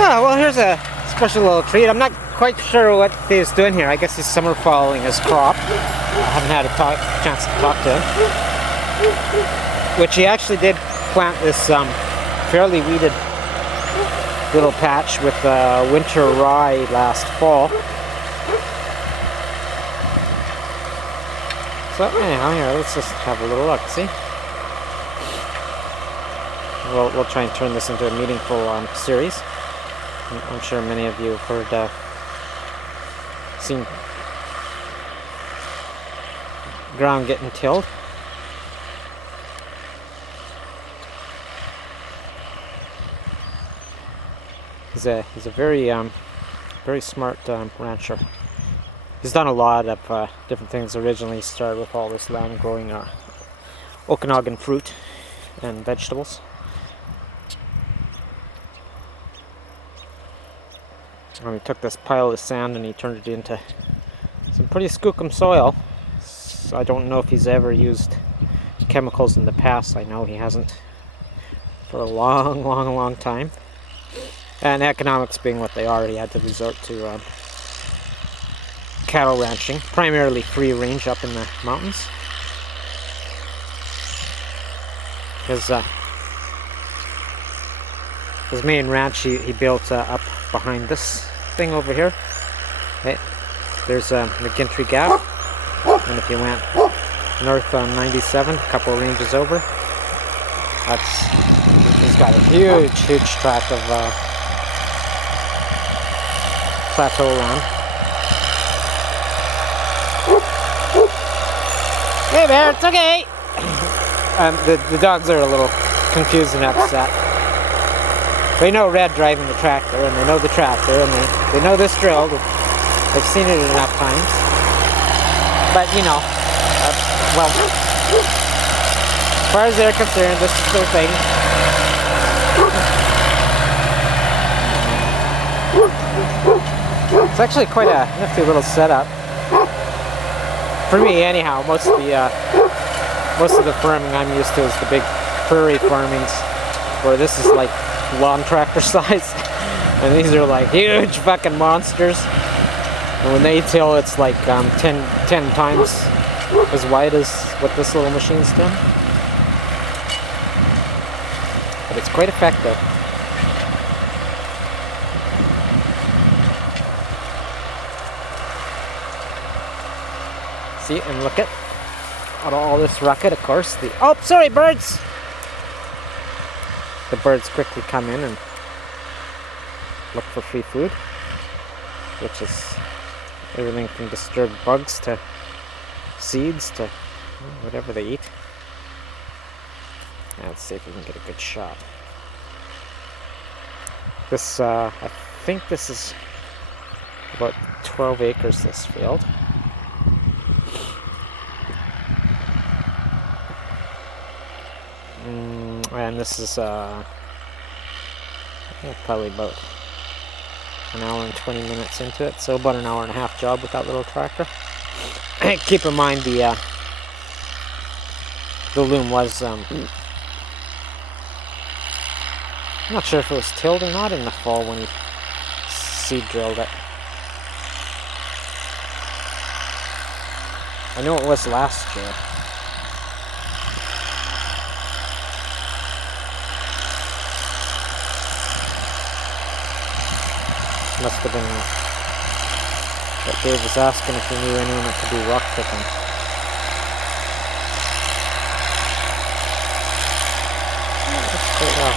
Oh, well, here's a special little treat. I'm not quite sure what he's doing here. I guess he's summer falling his crop. I haven't had a chance to talk to him. Which he actually did plant this fairly weeded little patch with winter rye last fall. So anyhow, here, let's just have a little look, see? We'll try and turn this into a meaningful series. I'm sure many of you have heard, seen ground getting tilled. He's a very very smart rancher. He's done a lot of different things. Originally started with all this land growing Okanagan fruit and vegetables. And he took this pile of sand and he turned it into some pretty skookum soil. So I don't know if he's ever used chemicals in the past. I know he hasn't for a long time. And economics being what they are, he had to resort to cattle ranching, primarily free range up in the mountains. His main ranch he built up behind this thing over here. Okay. There's McGinty Gap, and if you went north on 97, a couple of ranges over, he's got a huge tract of plateau land. Hey bear, it's okay! The dogs are a little confused and upset. They know Red driving the tractor, and they know the tractor, and they know this drill. They've seen it enough times. But, you know, well, as far as they're concerned, this is their thing. It's actually quite a nifty little setup. For me, anyhow. Most of the farming I'm used to is the big prairie farmings, where this is like lawn tractor size, and these are like huge fucking monsters. And when they till, it's like 10 times as wide as what this little machine's done. But it's quite effective. See, and look at all this rocket, of course. Oh, sorry, birds! The birds quickly come in and look for free food, which is everything from disturbed bugs to seeds to whatever they eat. Now let's see if we can get a good shot. This, I think this is about 12 acres, this field. And this is probably about an hour and 20 minutes into it, so about an hour and a half job with that little tractor. Keep in mind the loom was I'm not sure if it was tilled or not in the fall when he seed drilled it. I know it was last year. Must have been that Dave was asking if he knew anyone that could do rock picking. Yeah, that's quite well.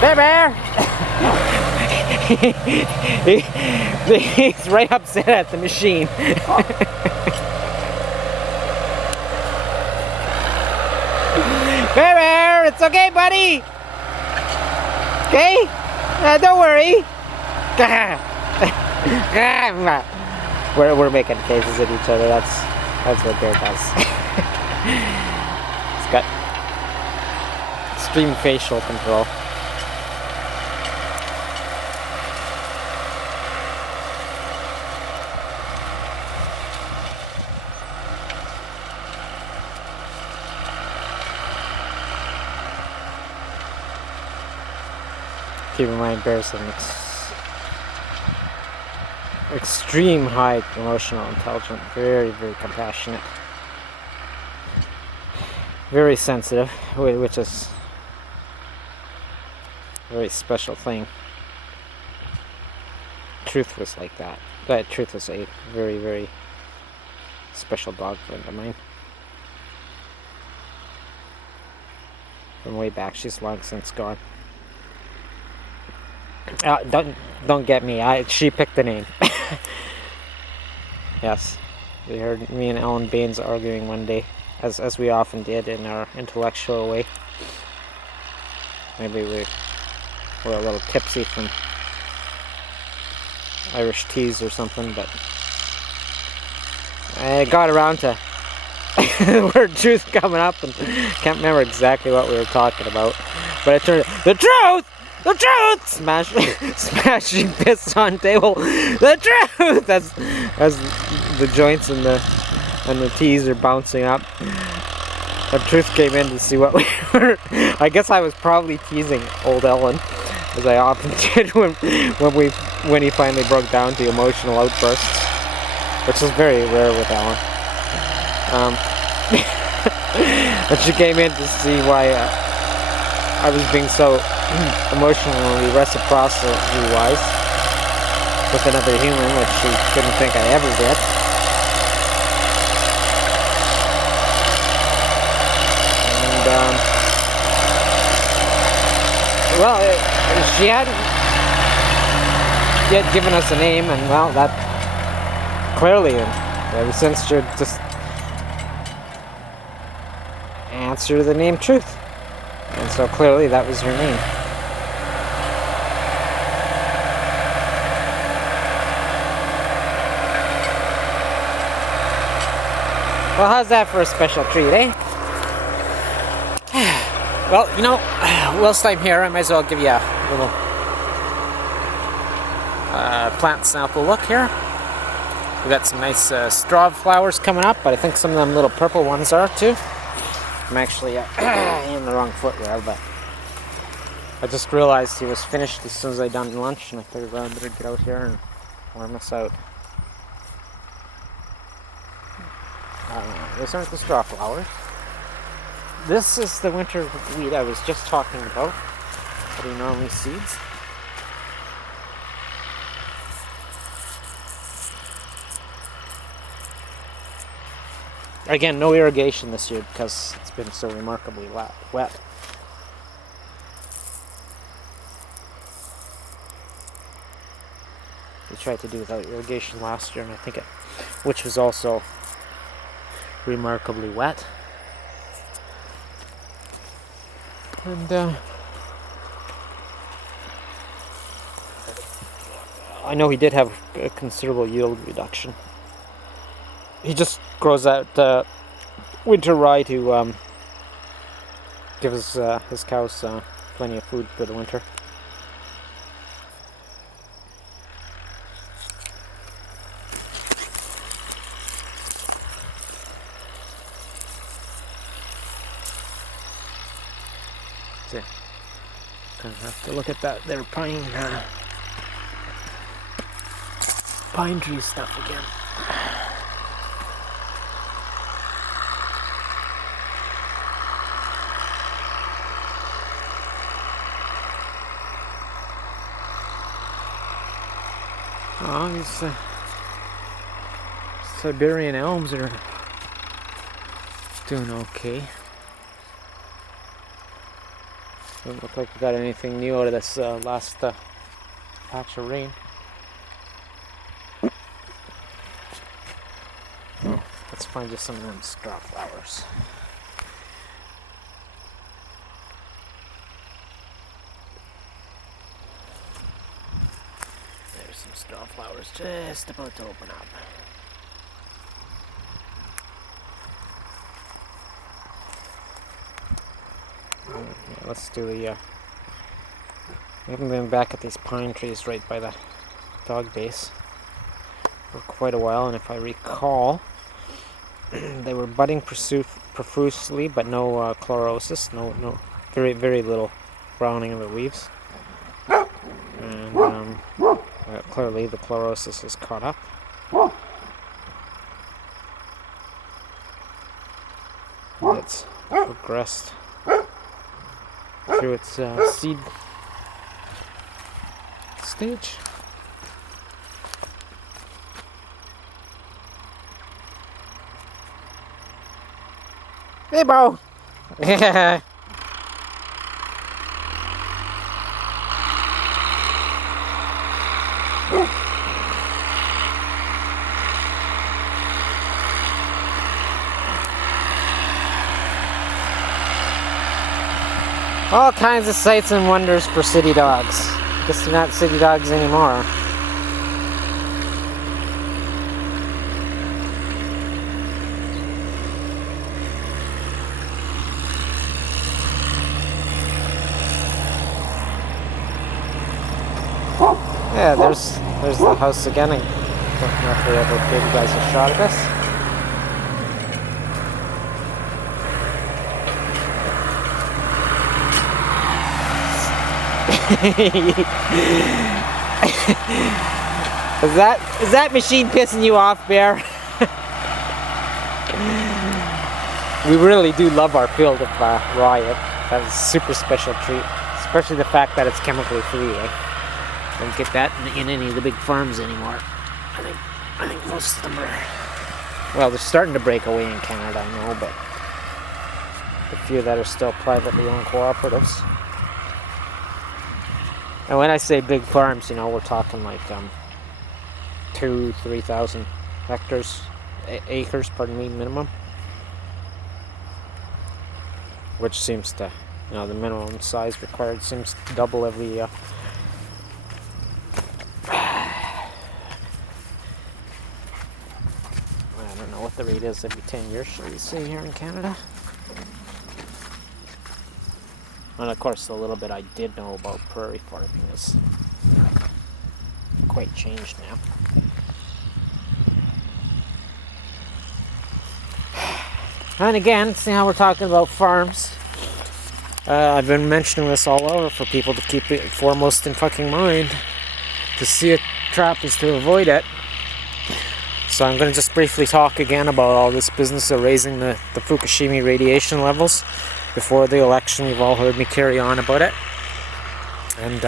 Bear! He's right upset at the machine. Bear! It's okay, buddy! Okay? Don't worry. We're making faces at each other. That's what Bear does. He's got extreme facial control. Keep in mind, bears have an extreme high emotional intelligence, very, very compassionate, very sensitive, which is a very special thing. Truth was like that. Truth was a very, very special dog friend of mine. From way back, she's long since gone. Don't get me. She picked the name. Yes, we heard me and Ellen Baines arguing one day, as we often did in our intellectual way. Maybe we were a little tipsy from Irish teas or something, but I got around to the word truth coming up, and can't remember exactly what we were talking about. But I turned the truth. The truth! Smashing fists on table. The truth! As the joints and the teas are bouncing up. The truth came in to see what we were. I guess I was probably teasing old Ellen, as I often did when he finally broke down to emotional outbursts, which is very rare with Ellen. But she came in to see why I was being so emotionally reciprocity-wise with another human, which she didn't think I ever did. And, well, she hadn't yet given us a name, and well, that clearly, ever since she'd just answer the name Truth. And so clearly that was her name. Well, how's that for a special treat, eh? Well, you know, whilst I'm here, I might as well give you a little plant sample look here. We've got some nice straw flowers coming up, but I think some of them little purple ones are too. I'm actually in the wrong footwear, but I just realized he was finished as soon as I done lunch, and I figured, well, I better get out here and warm us out. These aren't the straw flowers. This is the winter weed I was just talking about, that he normally seeds. Again, no irrigation this year because it's been so remarkably wet. We tried to do without irrigation last year, and I think which was also remarkably wet. And I know he did have a considerable yield reduction. He just grows out winter rye to give his cows plenty of food for the winter. So, gonna have to look at that there pine tree stuff again. Oh, these Siberian elms are doing okay. Doesn't look like we got anything new out of this last patch of rain. Oh, let's find just some of them straw flowers. There's some straw flowers just about to open up. Yeah, let's do the... we haven't been back at these pine trees right by the dog base for quite a while, and if I recall, they were budding profusely, but no chlorosis, no, very little browning of the leaves. And clearly the chlorosis is caught up. It's progressed through its seed stage. Hey, Bo! Yeah. All kinds of sights and wonders for city dogs. Guess they're not city dogs anymore. Yeah, there's the house again. I don't know if we ever gave you guys a shot of this. Is that machine pissing you off, Bear? We really do love our field of rye. That is a super special treat, especially the fact that it's chemically free. Don't get that in any of the big farms anymore. I think most of them are. Well, they're starting to break away in Canada, I know, but the few that are still privately owned cooperatives. And when I say big farms, you know, we're talking like 2,000-3,000 hectares, acres, pardon me, minimum. Which seems to, you know, the minimum size required seems to double every year. I don't know what the rate is every 10 years, shall we say, here in Canada. And of course, the little bit I did know about prairie farming is quite changed now. And again, see how we're talking about farms. I've been mentioning this all over for people to keep it foremost in fucking mind. To see a trap is to avoid it. So I'm going to just briefly talk again about all this business of raising the Fukushima radiation levels. Before the election, you've all heard me carry on about it. And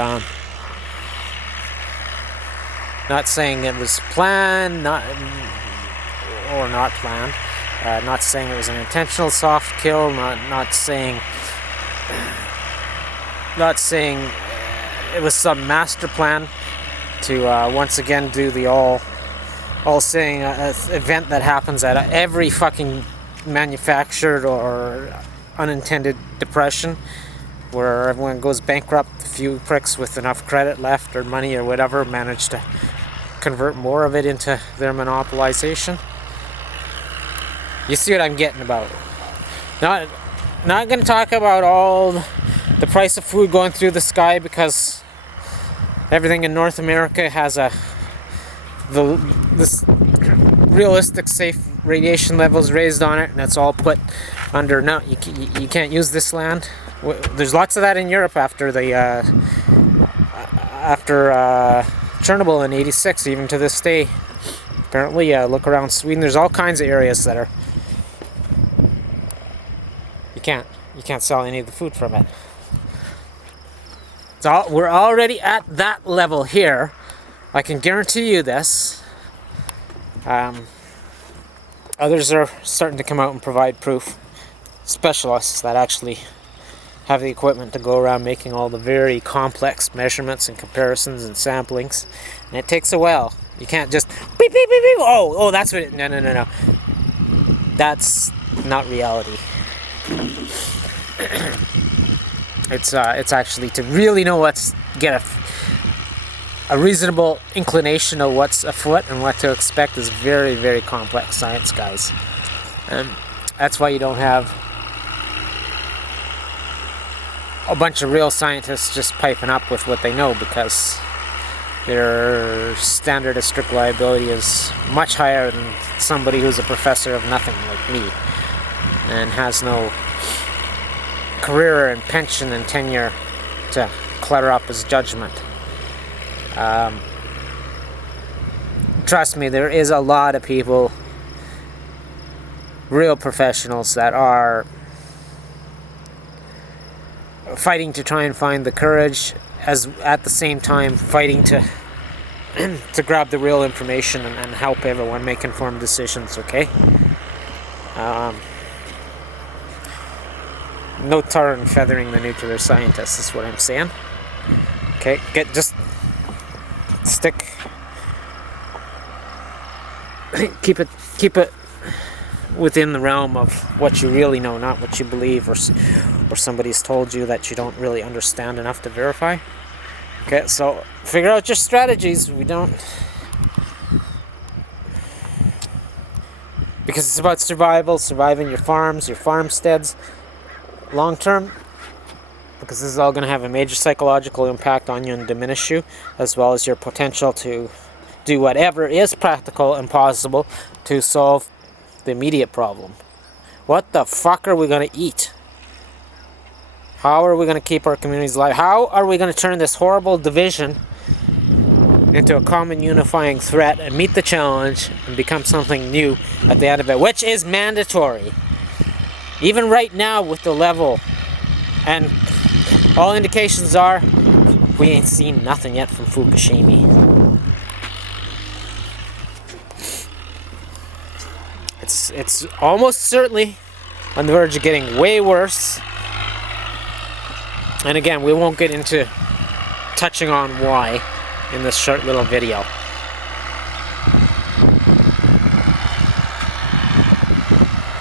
not saying it was planned, not planned. Not saying it was an intentional soft kill. Not saying it was some master plan to once again do the all saying event that happens at every fucking manufactured or unintended depression, where everyone goes bankrupt. A few pricks with enough credit left or money or whatever manage to convert more of it into their monopolization. You see what I'm getting about. Not going to talk about all the price of food going through the sky, because everything in North America has this realistic safe radiation levels raised on it, and it's all put under, no, you can't use this land. There's lots of that in Europe after Chernobyl in '86, even to this day. Apparently, look around Sweden. There's all kinds of areas that are you can't sell any of the food from it. So we're already at that level here. I can guarantee you this. Others are starting to come out and provide proof. Specialists that actually have the equipment to go around making all the very complex measurements and comparisons and samplings. And it takes a while. You can't just beep, beep, beep, beep. Oh, that's what it... No. That's not reality. It's actually to really know get a reasonable inclination of what's afoot and what to expect is very, very complex science, guys. And that's why you don't have a bunch of real scientists just piping up with what they know, because their standard of strict liability is much higher than somebody who's a professor of nothing like me and has no career and pension and tenure to clutter up his judgment. Trust me, there is a lot of people, real professionals, that are fighting to try and find the courage, as at the same time fighting to grab the real information and help everyone make informed decisions, okay? No tar and feathering the nuclear scientists is what I'm saying. Okay, keep it within the realm of what you really know, not what you believe or somebody's told you that you don't really understand enough to verify. Okay, so figure out your strategies. Because it's about survival, surviving your farms, your farmsteads, long term, because this is all going to have a major psychological impact on you and diminish you, as well as your potential to do whatever is practical and possible to solve the immediate problem. What the fuck are we going to eat? How are we going to keep our communities alive? How are we going to turn this horrible division into a common unifying threat and meet the challenge and become something new at the end of it, which is mandatory? Even right now with the level, and all indications are we ain't seen nothing yet from Fukushima. It's almost certainly on the verge of getting way worse. And again, we won't get into touching on why in this short little video.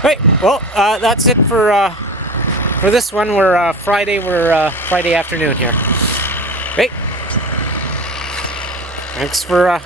Right, well, that's it for this one. We're Friday afternoon here. Right. Thanks for